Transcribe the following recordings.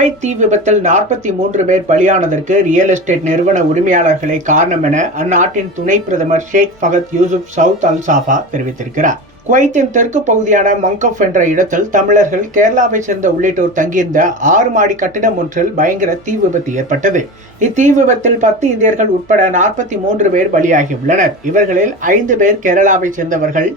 Kuwait தீ விபத்தில் 43 பேர் பலியானதற்கு ரியல் எஸ்டேட் நிறுவன உரிமையாளர்களே காரணம் என அந்நாட்டின் துணை பிரதமர் ஷேக் ஃபகத் யூசுப் சவுத் அல் சாஃபா தெரிவித்திருக்கிறார். குவைத்தின் தெற்கு பகுதியான மங்கப் என்ற இடத்தில் தமிழர்கள், கேரளாவை சேர்ந்த உள்ளிட்டோர் தங்கியிருந்த 6 மாடி கட்டிடம் ஒன்றில் பயங்கர தீ விபத்து ஏற்பட்டது. இத்தீ விபத்தில் 10 இந்தியர்கள் உட்பட 43 பேர் பலியாகியுள்ளனர். இவர்களில் 5 பேர் கேரளாவை சேர்ந்தவர்கள்,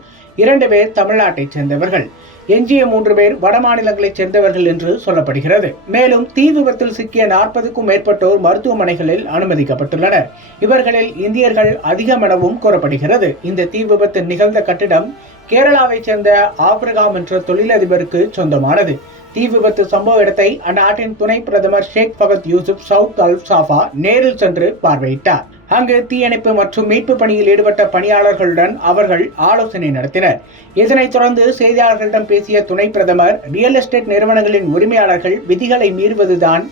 2 பேர் தமிழ்நாட்டைச் சேர்ந்தவர்கள், எஞ்சிய 3 பேர் வடமாநிலங்களைச் சேர்ந்தவர்கள் என்று சொல்லப்படுகிறது. மேலும் தீ விபத்தில் சிக்கிய 40க்கும் மேற்பட்டோர் மருத்துவமனைகளில் அனுமதிக்கப்பட்டுள்ளனர். இவர்களில் இந்தியர்கள் அதிகம் எனவும் கூறப்படுகிறது. இந்த தீ விபத்து நிகழ்ந்த கட்டிடம் கேரளாவைச் சேர்ந்த ஆப்ரகாம் என்ற தொழிலதிபருக்கு சொந்தமானது. தீ விபத்து சம்பவ இடத்தை அந்நாட்டின் துணை பிரதமர் ஷேக் ஃபகத் யூசுப் சவுத் அல் சாஃபா நேரில் சென்று பார்வையிட்டார். அங்கு தீயணைப்பு மற்றும் மீட்பு பணியில் ஈடுபட்ட பணியாளர்களுடன் அவர்கள் ஆலோசனை நடத்தினர். இதனைத் தொடர்ந்து செய்தியாளர்களிடம் பேசிய துணை பிரதமர், ரியல் எஸ்டேட் நிறுவனங்களின் உரிமையாளர்கள் விதிகளை மீறுவதுதான்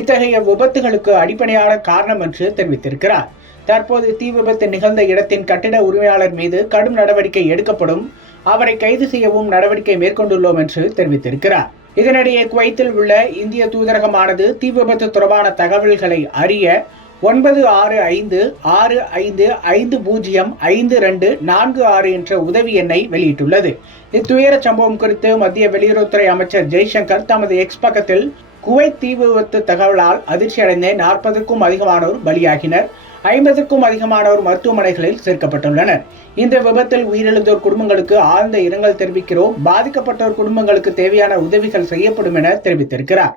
இத்தகைய விபத்துகளுக்கு அடிப்படையான காரணம் என்று தெரிவித்திருக்கிறார். தற்போது தீ விபத்து நிகழ்ந்த இடத்தின் கட்டிட உரிமையாளர் மீது கடும் நடவடிக்கை எடுக்கப்படும், அவரை கைது செய்யவும் நடவடிக்கை மேற்கொண்டுள்ளோம் என்று தெரிவித்திருக்கிறார். இதனிடையே குவைத்தில் உள்ள இந்திய தூதரகமானது தீ விபத்து தொடர்பான தகவல்களை அறிய 965505050246 என்ற உதவி எண்ணை வெளியிட்டுள்ளது. இத்துயர சம்பவம் குறித்து மத்திய வெளியுறவுத்துறை அமைச்சர் ஜெய்சங்கர் தமது எக்ஸ் பக்கத்தில், குவைத் தீ விபத்து தகவலால் அதிர்ச்சியடைந்த 40க்கும் அதிகமானோர் பலியாகினர், 50க்கும் அதிகமானோர் மருத்துவமனைகளில் சேர்க்கப்பட்டுள்ளனர். இந்த விபத்தில் உயிரிழந்தோர் குடும்பங்களுக்கு ஆழ்ந்த இரங்கல் தெரிவிக்கிறோம், பாதிக்கப்பட்டோர் குடும்பங்களுக்கு தேவையான உதவிகள் செய்யப்படும் என தெரிவித்திருக்கிறார்.